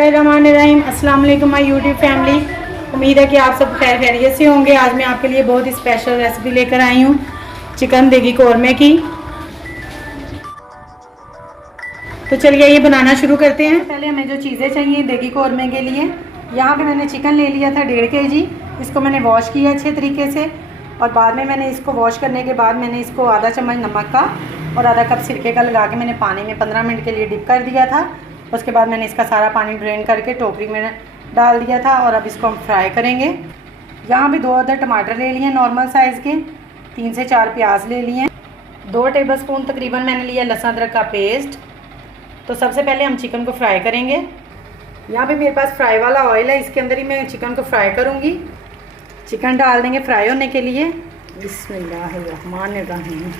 रहीम अस्सलाम वालेकुम my YouTube family. उम्मीद है कि आप सब खैर खैरियत से होंगे। आज मैं आपके लिए बहुत ही स्पेशल रेसिपी लेकर आई हूँ, चिकन देगी कौरमे की। तो चलिए ये बनाना शुरू करते हैं। पहले हमें जो चीज़ें चाहिए देगी कौरमे के लिए, यहाँ पे मैंने चिकन ले लिया था 1.5 kg। इसको मैंने वॉश किया अच्छे तरीके से और बाद में मैंने इसको वॉश करने के बाद मैंने इसको आधा चम्मच नमक का और आधा कप सिरके का लगा के मैंने पानी में 15 मिनट के लिए डिप कर दिया था। उसके बाद मैंने इसका सारा पानी ड्रेन करके टोकरी में डाल दिया था और अब इसको हम फ्राई करेंगे। यहाँ पे 2 अदर टमाटर ले लिए नॉर्मल साइज़ के, 3 से 4 प्याज ले लिए, 2 टेबलस्पून तकरीबन मैंने लिया लहसुन अदरक का पेस्ट। तो सबसे पहले हम चिकन को फ्राई करेंगे। यहाँ पे मेरे पास फ्राई वाला ऑयल है, इसके अंदर ही मैं चिकन को फ्राई करूँगी। चिकन डाल देंगे फ्राई होने के लिए। बिस्मिल्लाहिर्रहमानिर्रहीम।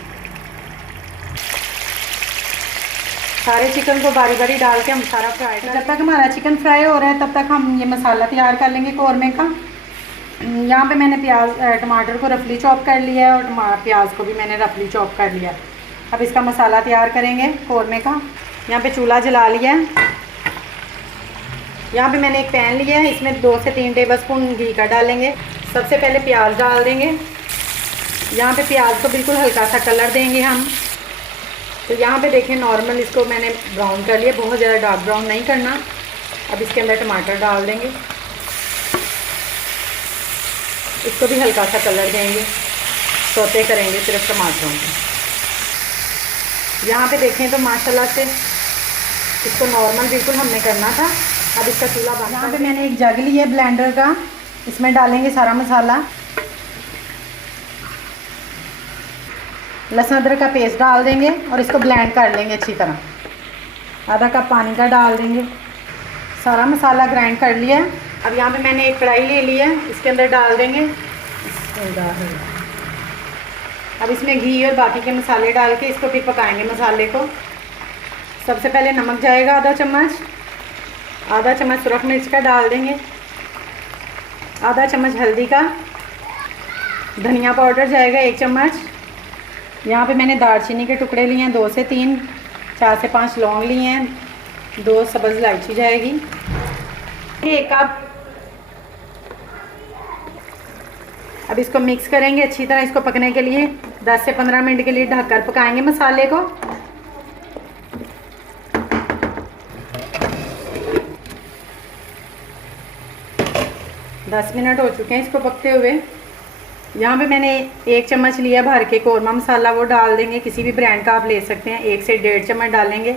सारे चिकन को बारी बारी डाल के हम सारा फ्राई जब तक हमारा चिकन फ्राई हो रहा है तब तक हम ये मसाला तैयार कर लेंगे कौरमे का। यहाँ पे मैंने टमाटर को रफली चॉप कर लिया है और प्याज को भी मैंने रफली चॉप कर लिया। अब इसका मसाला तैयार करेंगे कौरमे का। यहाँ पे चूल्हा जला लिया है। यहाँ पे मैंने एक पैन लिया है, इसमें 2 से 3 टेबलस्पून घी का डालेंगे। सबसे पहले प्याज डाल देंगे। यहाँ पे प्याज को बिल्कुल हल्का सा कलर देंगे हम। तो यहाँ पे देखें नॉर्मल इसको मैंने ब्राउन कर लिया, बहुत ज़्यादा डार्क ब्राउन नहीं करना। अब इसके अंदर टमाटर डाल देंगे, इसको भी हल्का सा कलर देंगे, सौते करेंगे सिर्फ टमाटरों को। यहाँ पे देखें तो माशाल्लाह से इसको नॉर्मल बिल्कुल हमने करना था। अब इसका चूल्हा बंद। यहाँ पे मैंने एक जग लिया है ब्लेंडर का, इसमें डालेंगे सारा मसाला। लहसुन अदरक का पेस्ट डाल देंगे और इसको ब्लेंड कर लेंगे अच्छी तरह। आधा कप पानी का डाल देंगे। सारा मसाला ग्राइंड कर लिया है। अब यहाँ पे मैंने एक कढ़ाई ले ली है, इसके अंदर डाल देंगे। अब इसमें घी और बाकी के मसाले डाल के इसको फिर पकाएंगे मसाले को। सबसे पहले नमक जाएगा आधा चम्मच सुरख मिर्च का डाल देंगे, आधा चम्मच हल्दी का, धनिया पाउडर जाएगा 1 चम्मच। यहाँ पे मैंने दालचीनी के टुकड़े लिए हैं 2 से 3, 4 से 5 लौंग लिए हैं, 2 सब्ज़ इलायची जाएगी, 1 कप। अब इसको मिक्स करेंगे अच्छी तरह। इसको पकने के लिए 10 से 15 मिनट के लिए ढककर पकाएंगे मसाले को। दस मिनट हो चुके हैं इसको पकते हुए। यहाँ पे मैंने 1 चम्मच लिया भर के कौरमा मसाला, वो डाल देंगे। किसी भी ब्रांड का आप ले सकते हैं। 1 से 1.5 चम्मच डालेंगे।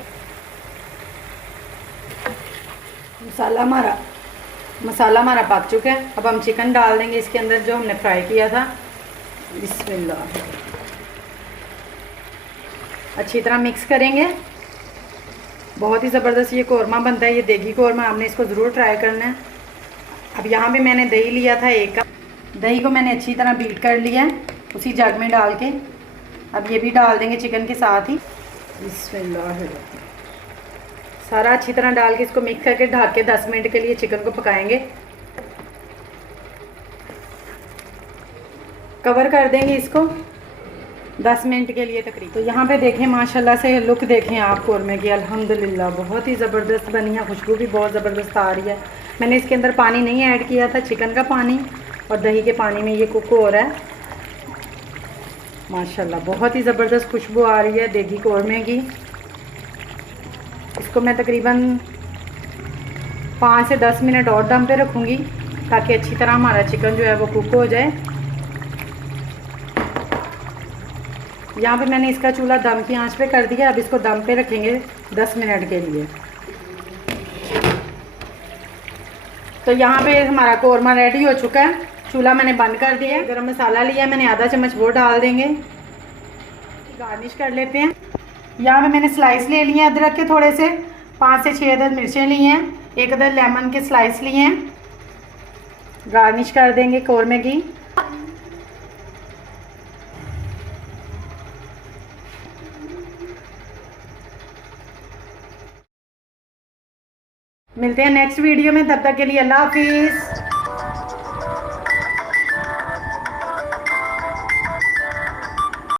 मसाला हमारा पक चुका है। अब हम चिकन डाल देंगे इसके अंदर जो हमने फ्राई किया था। बिस्मिल्लाह। अच्छी तरह मिक्स करेंगे। बहुत ही ज़बरदस्त ये कौरमा बनता है, ये देगी कौरमा। आपने इसको ज़रूर ट्राई करना है। अब यहाँ पे मैंने दही लिया था 1 कप। दही को मैंने अच्छी तरह बीट कर लिया है उसी जग में डाल के। अब ये भी डाल देंगे चिकन के साथ ही। बिस्मिल्लाह। सारा अच्छी तरह डाल के इसको मिक्स करके ढक के 10 मिनट के लिए चिकन को पकाएंगे। कवर कर देंगे इसको 10 मिनट के लिए तकरीबन। तो यहाँ पे देखें माशाल्लाह से लुक देखें आप कौरमे की। अल्हम्दुलिल्लाह बहुत ही ज़बरदस्त बनी है, खुशबू भी बहुत ज़बरदस्त आ रही है। मैंने इसके अंदर पानी नहीं ऐड किया था, चिकन का पानी और दही के पानी में ये कुक हो रहा है। माशाल्लाह बहुत ही ज़बरदस्त खुशबू आ रही है देगी कौरमे की। इसको मैं तकरीबन 5 से 10 मिनट और दम पे रखूँगी ताकि अच्छी तरह हमारा चिकन जो है वो कुक हो जाए। यहाँ पे मैंने इसका चूल्हा दम की आंच पे कर दिया। अब इसको दम पे रखेंगे 10 मिनट के लिए। तो यहाँ पे हमारा कौरमा रेडी हो चुका है। चूल्हा मैंने बंद कर दिया है। गरम मसाला लिया मैंने आधा चम्मच, वो डाल देंगे। गार्निश कर लेते हैं। यहाँ पे मैंने स्लाइस ले लिए हैं अदरक के थोड़े से, 5 से 6 अदद मिर्चें ली हैं, 1 अदद लेमन के स्लाइस लिए हैं। गार्निश कर देंगे कौरमे की। मिलते हैं नेक्स्ट वीडियो में, तब तक के लिए अल्लाह हाफिज़।